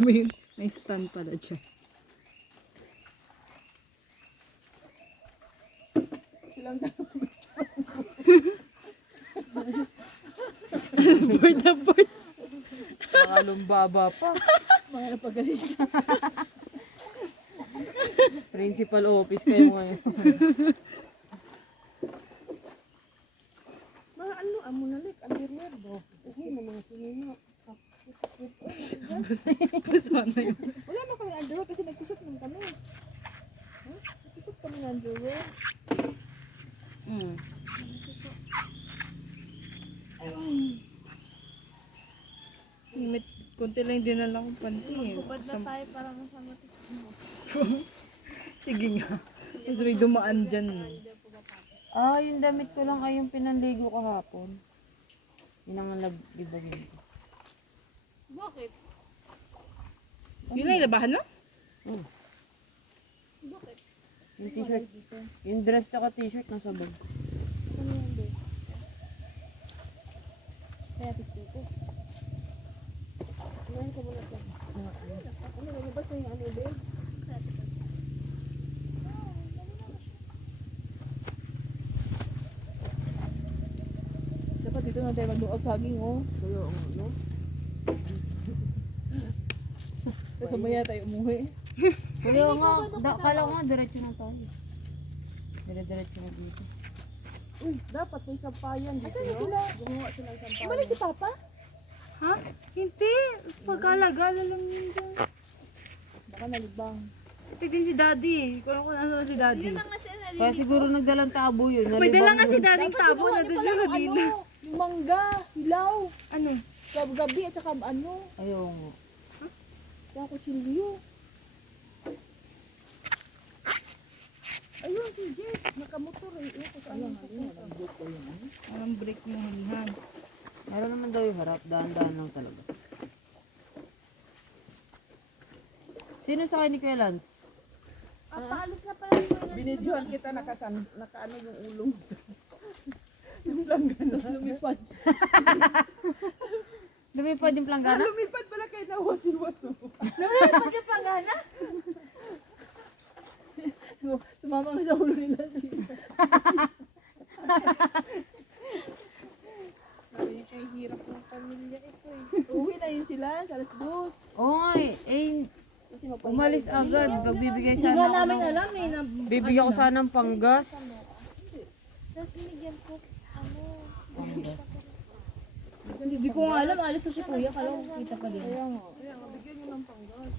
may stand pala dyan. Board na board. Mga lumbaba pa. Mga napagaling. Principal office kayo ngayon. Mga ano, amo na lik, ang birnerdo. Uy, na mga sinino. Kasana yun. Wala na kami underwear kasi nagkusot naman kami. Huh? Nagkusot kami ng underwear. Mm. Limit, konti lang din na lang akong panty. Kubad na tayo para masama to. Sige nga. Kasi may dumaan dyan. Ah, yung damit ko lang ay yung pinanligo kahapon. Yun ang nag-ibagin ko. Bakit? Yun lang, ilabahan na? Bakit? Yung t-shirt. Yung dress tsaka t-shirt nasa bag. Ano yan, be? Kaya pito ko. Kumain ka muna dyan. Ano, lumabas na yung ano, be? Dapat dito na tayo magduag saging, oh. Kaya, ano? Kasi maya tayo umuwi. Kaya nga, kala ko nga diretso na tayo. Dire-diretso na dito. Uy, dapat may sampayan dito, no? Gumawa sila ng sampayan. Balik si Papa? Ha? Hindi. Pagkalagala lang yun dyan. Baka nalibang. Ito din si Daddy. Kung nasa si Daddy. Yun ang kasi Kaya siguro nagdalang tabo yun. May dala nga Nalibang si yun. Daddy tabo na doon siya kanina. Yung mangga, hilaw, Ano? gabi at saka ano, Ayaw nga. kaya kutsilyo. Ayun, si Jess, nakamotor eh. Ayun, Walang break yung halihan. Meron naman daw yung harap. Daan-daan lang talaga. Sino sa ni Kuya Lance? paalis na pala yung Binidyohan kita, nakaano yung ulo mo sa... yung langgana, lumipad. Lumipad yung planggana? Lumipad pala kay nawasi-waso. Lumipad yung planggana? Tumama nga sa ulo nila siya. Sabi niya, kay hirap ng pamilya ito eh. Uwi na yun sila, sa alas 2. Oo nga eh. Kasi magpahinga Umalis rin. agad. Magbibigay Hindi sana nga ako namin ng... alam eh. Na, Bibigyan ko sana ng panggas. Tapos binigyan ko, ano, hindi ko nga alam. Alis na si Kuya. Kala ko kita pa din. Kaya nga, bigyan niyo ng panggas.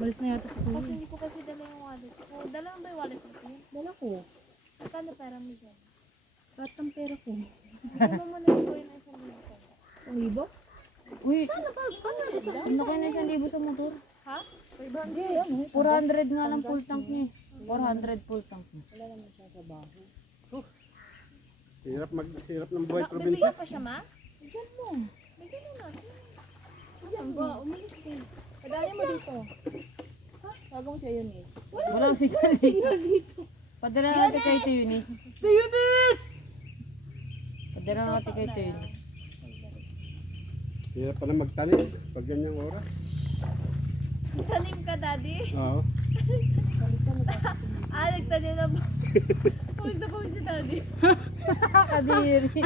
Malis na yata si kasi Kuya. hindi ko kasi dala yung wallet ko. Dala mo ba yung wallet ko? Dala ko. Magkano pera mo dyan? Lahat ng pera ko. Ano mo na yung na isang libo? Ang libo? Uy, ang laki na 1,000 sa motor. Ha? Hindi, ano. 400 nga lang full tank niya eh. 400 full tank niya. Wala naman siya sa baho. Hirap ng buhay probinsya. Bibigyan pa siya, ma? Bigyan mo. Bigyan mo natin. Bigyan mo. Umilis ka. Padali mo dito. Ha? Tawag mo si Eunice. Wala si Kali. Padala natin kay Eunice. Padala natin kay Eunice. Hirap pala magtanim pag ganyang oras. Tanim ka, daddy? Oo. Nagtanim na ba? Huwag na pa si daddy. Kadiri.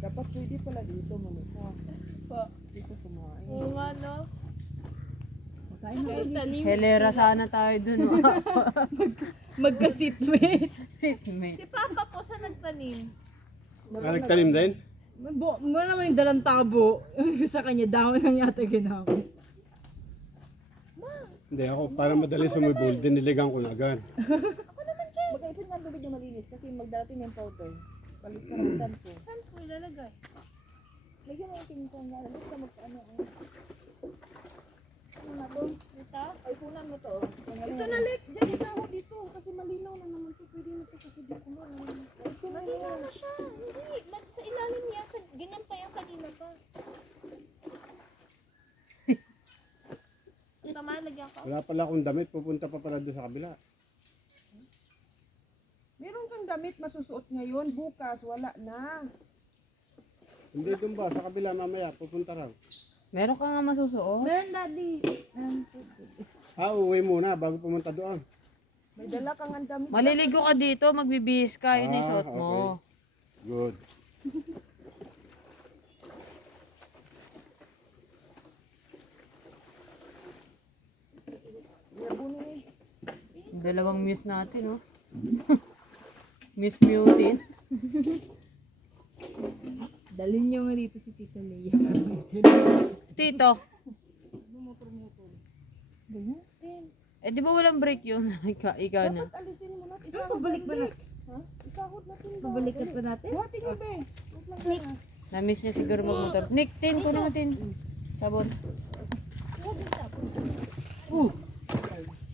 Dapat pwede pala dito manuka. Dito kumain. Oo nga, no? Kain na dito. Helera sana tayo dun. Magka-seatmate. Seatmate. Si Papa po sa nagtanim. Nagtanim din? Mo naman yung dalang tabo. Sa kanya, dahon lang yata ginamit. Hindi ako, para madali sumibol, diniligan ko na agad. Mag-ipin nga ang tubig yung malinis kasi magdarating yung powder. Balik-kalitan ko. Saan po ilalagay? Lagyan mo yung tingkong nga. Alam ka magpaano. Ano na to? Dito? Ay, kunan mo to. Ito na, Lek. Diyan, isa ako dito. Kasi malinaw na naman to. Pwede na to kasi di ko na. Ito na Malinaw yun. na siya. Hindi. Sa ilalim niya. Ganyan pa yung kanina pa. Tama, lagyan ka. Wala pala akong damit, pupunta pa pala doon sa kabila. Meron kang damit masusuot ngayon. Bukas, wala na. Hindi doon ba? Sa kabila mamaya, pupunta raw. Meron ka nga masusuot? Meron, daddy. Uwi muna bago pumunta doon. May dala kang ang damit. Maliligo ka dito, magbibihis ka, yun yung suot mo. okay. Good. Dalawang muse natin, oh. Muse Musin. Dalhin nyo nga dito si Tita Lea. Tito. Eh, di ba walang break yun? Ikaw na. Dapat alisin mo na. Isahod Pabalik ba na? Ha? Isahod natin ba? Pabalikat pa natin? Buhati nyo, be. Wait lang. Na-miss niya siguro magmotor. Nick, tin, kunin mo tin. Sabon.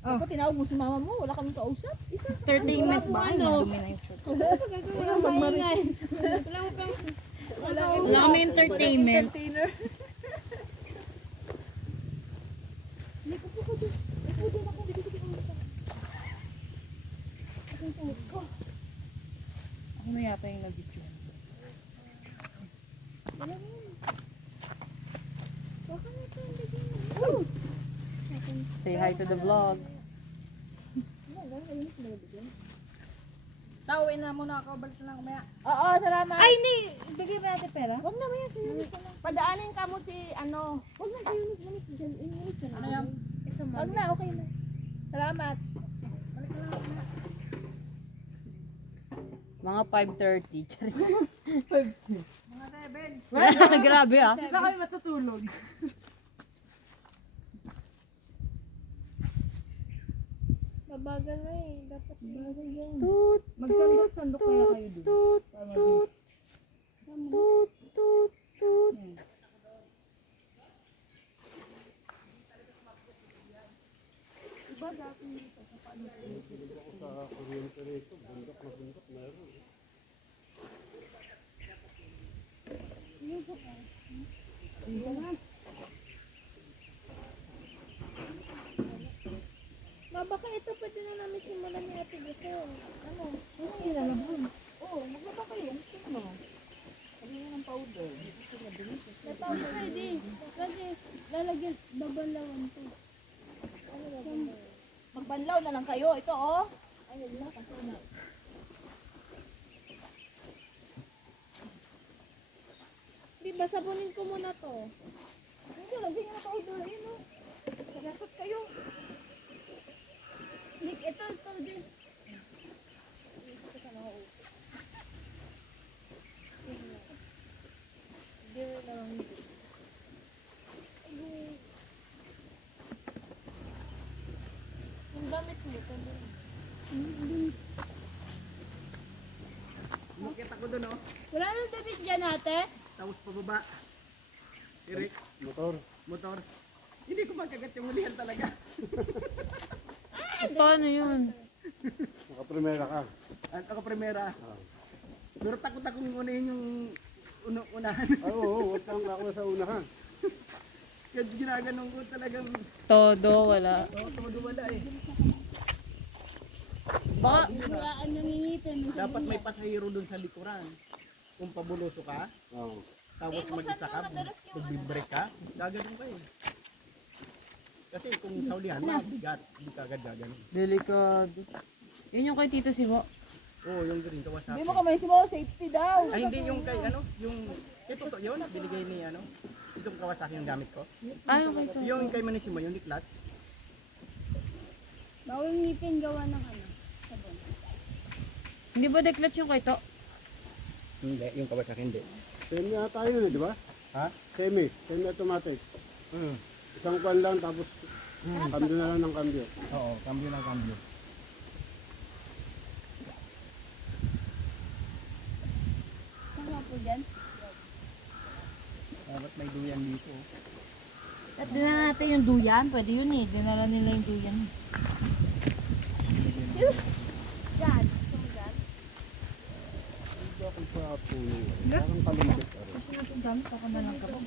Ako tinawag mo si mama mo. Wala kaming kausap. Entertainment ba? Ano? Wala magmaris. Wala kami entertainment. Ako na yata yung nag-video. Say hi to the vlog. Tawin na muna ako. Balik na lang kumaya. Oo, salamat. Ay, hindi. Bigay ba natin pera? Huwag na, maya. Padaanin ka mo si ano. Huwag na, kayo nagmanis dyan. Inulis na. Ano yan? Huwag na, okay na. Salamat. Mga 5:30. Charis. Mga rebel. Grabe ah. Hindi na kami matutulog. Mabagal na eh. Dapat bagal yan. Tut, Magsandok-sandok kaya kayo dun. tut, tut. Tut, tut, tut. Ma, baka ito pwede na namin simulan ni Ate Giselle. Ano? Ano yung ilalabon? Oo, maglaba kayo. Ano? Sabi mo ng powder. Natawag pwede. Kasi lalagyan, babalawan to. Ano babalawan? Magbanlaw na lang kayo. Ito, oh. Ayun na, kasi na. Di ba, sabunin ko muna to. Hindi, lagyan nyo na powder. Ayun, oh. Sagasot kayo. Nick, ito din. Hindi na lang. Yung damit mo, pwede. Makita ko doon, oh. Wala nang damit dyan, ate? Tapos pababa. Eric, Motor. motor. Hindi ko makagat yung ulihan talaga. Paano yun? Nakaprimera ka. At ako primera. Pero takot akong unahin yung unahan. Oo, huwag kang ako sa unahan. Kaya ginaganong ko talagang Todo, wala. todo wala eh. Baka, Walaan nangingipin. Dapat may pasahero doon sa likuran. Kung pabuloso ka, Oo. tapos mag-isa ka, magbibrek ka, gaganon ka eh. Kasi kung sa ulihan, mabigat. Hindi ka agad gaganon. delikado. Yun yung kay Tito Simo. Oo, yung green Kawasaki. Hindi mo kamay mo. Safety daw. Ay, hindi yung kay ano, yung, ito to, yun, binigay ni ano, itong Kawasaki yung gamit ko. Ay, okay to. Yung kay Manisimo, yung ni Clutch. Bawal ngipin gawa ng ano. Sabon. Hindi ba deklat yung kay to? Hindi, yung Kawasaki hindi. Semi ata yun, di ba? Ha? Semi-automatic. Mm. Isang kwan lang, tapos kambyo na lang ng kambyo. Oo, cambio ng cambio. Saan po dyan? Dapat may duyan dito. At dinala natin yung duyan. Pwede yun eh. Dinala nila yung duyan. Dyan. Saan dyan? Hindi ako sa puno. Parang kalumpit. Kasi natin gamit ako na lang kapag.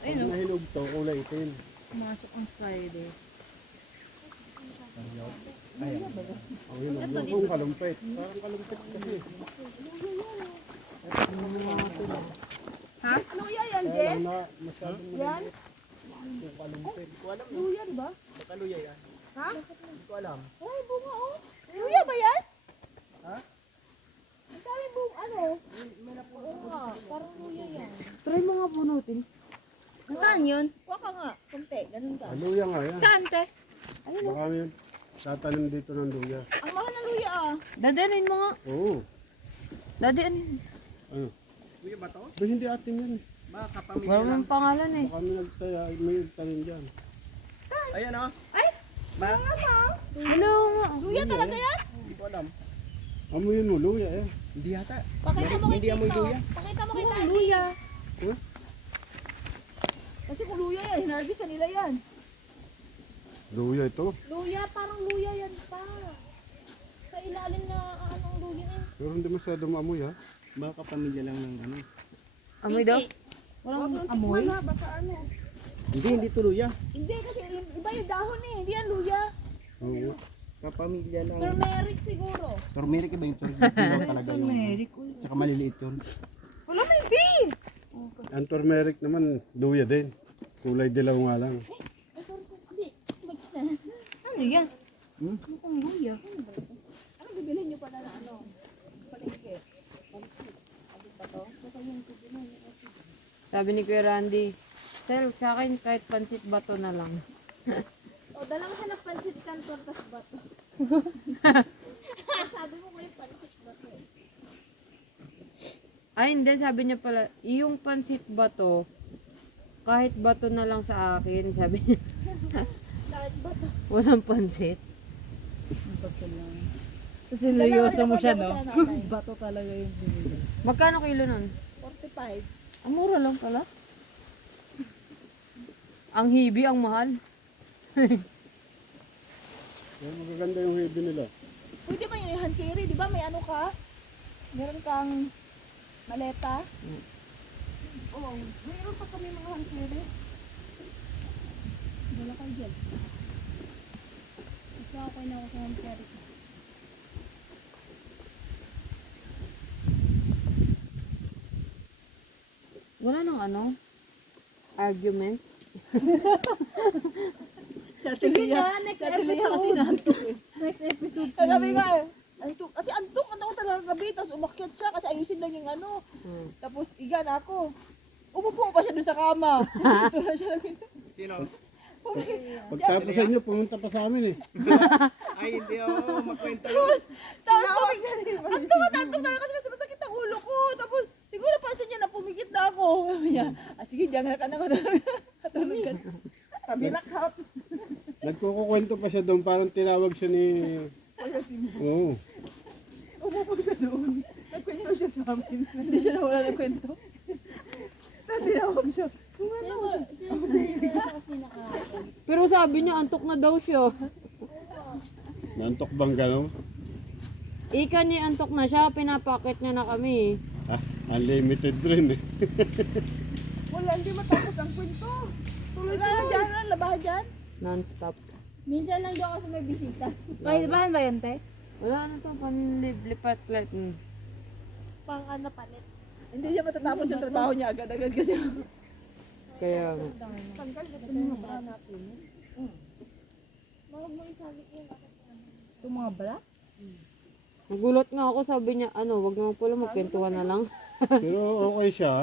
Pag nahinog to, kulay itim. Pumasok ang spider. Ang yun, yung kalumpit. Parang kalumpit kasi. Luya yan, Kaya Jess. lang na masyadong Yan. yung kalumpit. Hindi ko alam. Luya, di ba? Baka luya yan. Ha? Hindi ko alam. Ay, bunga oh. Luya ba yan? Ha? Ang dami bunga, ano? Oo nga, parang luya yan. Try mo nga bunutin. Saan yun? Kuha ka nga, kunti, ganun ka. Luya nga yan. Saan, te? Baka may tatanim dito ng luya. Ang mahal ng luya ah. Daddy, anuin mo nga. Oo. Daddy, anuin. Ano? Luya ba to? Ba hindi atin yan. Baka kapamilya Wala lang. mong pangalan eh. Baka may nagtaya, may nagtanim dyan. Ayan o. Ay! Ma? Ano nga? Luya talaga yan? Hindi ko alam. Amoyin mo, luya eh. Hindi yata. Pakita mo kay Hindi amoy Tito. luya. Pakita mo kay Tati. Luya. Kasi kung luya yan, hinarvest na nila yan. Luya ito. Luya, parang luya yan pa. Sa ilalim na anong luya eh. Pero hindi masyado maamoy ha. Baka kapamilya lang ng ano. Amoy daw? Walang amoy? Baka ano. Hindi to luya. Hindi kasi yung iba yung dahon eh. Hindi yan luya. Oo. Kapamilya lang. Turmeric siguro. Turmeric ba yung turmeric? Lang talaga yung... Turmeric. Tsaka maliliit yun. Wala may hindi. Ang turmeric naman, luya din. Kulay dilaw nga lang. Ano yan? Mukhang luya. Ano bibilhin nyo pala na ano? Palengke. Sabi ni Kuya Randy, Sel, sa akin kahit pansit bato na lang. O, dalang ka ng pansit kantor tas bato. Sabi mo ko yung pansit bato eh. Ay, hindi. Sabi niya pala, yung pansit bato, kahit bato na lang sa akin, sabi niya. Kahit bato. Walang pansit. Kasi seryoso mo siya, no? Dalawa na Bato talaga yung binili. Magkano kilo nun? 45. Ang mura lang pala. Ang hibi, ang mahal. Pero magaganda yung heavy nila. Pwede ba yung hand carry? Di ba may ano ka? Meron kang maleta? Oo. Mayroon pa kami mga hand carry. Wala kayo dyan. Ito ako na ako sa hand carry. Wala nang ano? Argument? Sa Tilia. Sa Tilia kasi nantok eh. Next episode. Sabi nga eh. Antok. Kasi antok ako talaga gabi. Tapos umakyat siya kasi ayusin lang yung ano. Tapos igan ako. Umupo pa siya doon sa kama. Ito na siya lang. Sino? Pagtapos sa inyo, pumunta pa sa amin eh. Ay, hindi ako magkwento yun. Tapos antok na kasi masakit ang ulo ko. Tapos siguro pansin niya na pumikit na ako. Sabi niya, sige, diyan ka na matulog. Matulog ka. Kabilakhat. Nagkukukwento pa siya doon, parang tinawag siya ni... Oo. Umupo siya doon. Nagkwento siya sa amin. Hindi siya nawala ng kwento. Tapos tinawag siya. Kung ano, Pero sabi niya, antok na daw siya. Nantok bang gano'n? Ika ni antok na siya, pinapakit niya na kami. Ah, unlimited rin eh. wala, hindi matapos ang kwento. Tuloy na dyan, labahan dyan. Non-stop. Minsan lang daw kasi may bisita. May bahan ba yan, te? Wala ano to, panlipat-lit. Pang ano, panit. Hindi niya matatapos yung trabaho niya agad-agad kasi. Kaya nga. Tanggal na ito yung mga natin. Mahal mo isali yun. Ito mga bala? Nagulat nga ako, sabi niya, ano, wag naman pala, magkwentuhan na lang. Pero okay siya.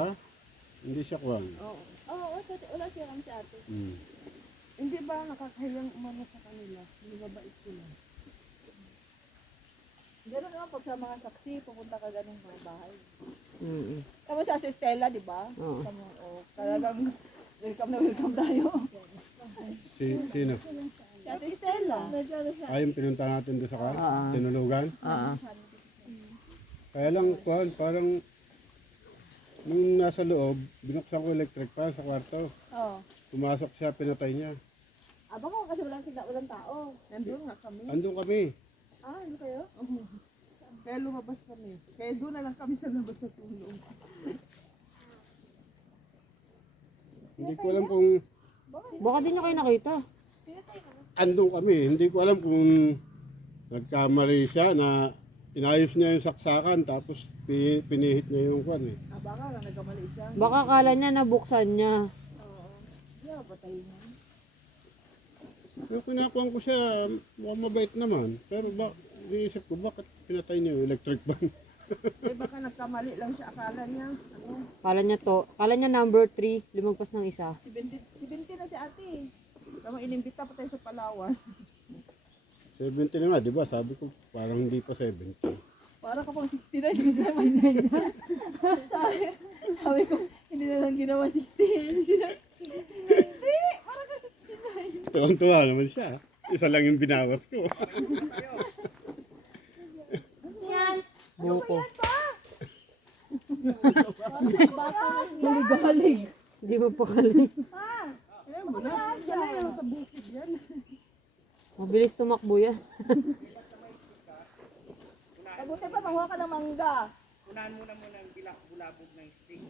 Hindi siya kwan. Oo, wala siya kang si ate. Hmm. Hindi ba nakakahiyang umano sa kanila? Hindi mabait sila. Gano'n naman pag sa mga saksi, pupunta ka ganun mga bahay. Mm-mm. Tapos siya si Stella, di ba? Oo. Talagang welcome tayo. Sino? Si ate Stella. Ay, yung pinunta natin doon sa Ah. tinulugan. Oo. Kaya lang, kwan, parang nung nasa loob, binuksan ko electric fan sa kwarto. Oo. Pumasok siya, pinatay niya. Abang ko kasi walang tao. Nandun nga kami. Andun kami. Ah, ano kayo? Kaya lumabas kami. Kaya doon na lang kami sa labas na tulong. Hindi ko alam kung... Baka di niya kayo nakita. andun kami. Hindi ko alam kung nagkamali siya na inayos niya yung saksakan tapos pinihit niya yung kwan eh. Ah, baka lang nagkamali siya. Baka kala niya nabuksan niya. Yeah, patayin niya. Yung kinakuhan ko siya, mukhang mabait naman. Pero iisip ko, bakit pinatay niya yung electric ban? Eh, baka nagkamali lang siya. Akala niya. Ano? Kala niya number 3, lumagpas ng isa. Si Binti na si ate. Tama, inimbita pa tayo sa Palawan. 70 na nga, di ba? Sabi ko, parang hindi pa 70. Para ka pang 69, hindi na may 9 na. Sabi ko, hindi na lang ginawa 60. Hindi, para ka 69. Tuwang-tuwa naman siya. Isa lang yung binawas ko. Buko. Galing. Hindi mo pa kali. Alam mo na, yan na sa bukid yan. Mabilis tumakbo yan. Mabuti pa, manguha ka ng mangga. Unahan muna ang bulabog ng stick.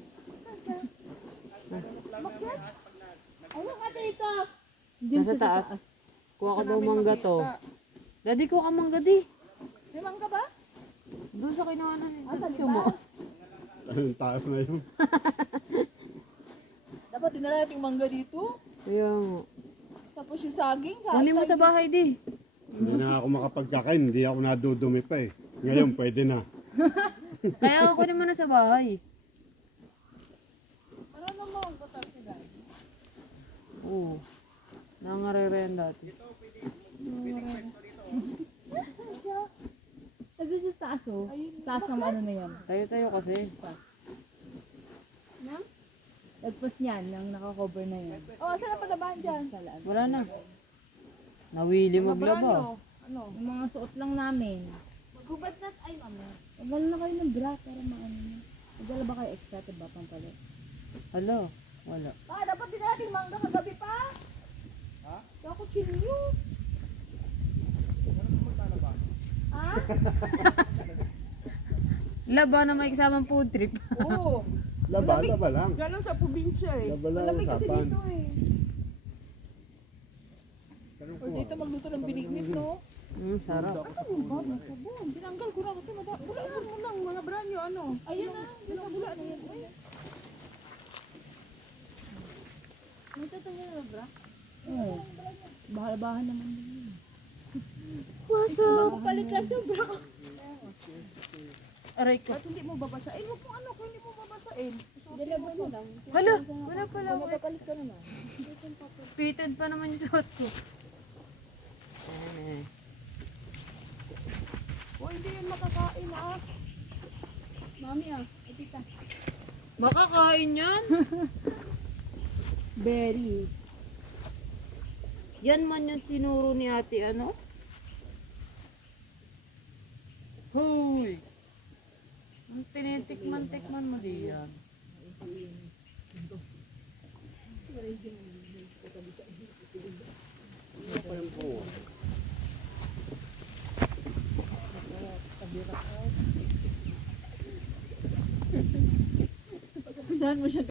Ano ka dito? Nasa taas. Kuha ka daw mangga to. Daddy, kuha ka mangga di. May mangga ba? Doon sa kinawanan ni Sa Tatyo mo. Ang taas na yun. Dapat dinala natin mangga dito. Kaya nga. Tapos yung saging. Kunin mo sa bahay di. Hindi na ako makapagkakain, hindi ako nadudumi pa eh. Ngayon, pwede na. Kaya ako kunin mo na sa bahay. Ano naman, batar si guys? Oo. Nangarere yan dati. Nandun siya sa taas oh. Taas ng ano na yan. Tayo-tayo kasi. Lagpas niyan, yung nakakover na yan. Oh, saan ang palabahan dyan? Wala na. Nawili maglaba. Ano? Yung mga suot lang namin. Magubad na, ay mama. Wala na kayo ng bra para maano na. Magdala ba kayo extra ba pang palit? Hala. Wala. Pa, dapat din natin mangga kagabi pa. Ha? Ako chinyo. Ha? Laba na may kasamang food trip. Oo. Laba lang. Ganon sa probinsya eh. Laba lang Malamig kasi usapan. dito eh. O dito magluto ng binignit, no? Sarap. Asan yung ba? May sabon. Tinanggal ko na kasi bulaan mo lang mga branyo, ano? Ayun na. Bula na yan. Ay. May tatanggal na bra? Oo. Bahal-bahal naman din yun. Palit lang yung bra. Aray ko. At hindi mo babasain. Huwag mo ano kung hindi mo babasain. Dalabot mo lang. Hala. Wala pala. Mapapalit ka naman. Fitted pa naman yung suot ko. O hindi yun makakain ah. Mami ah, ay tita. Makakain yan? Berry. Yan man yung sinuro ni ate ano? Huy! Ang tinitikman-tikman mo di yan. Pisahan mo siya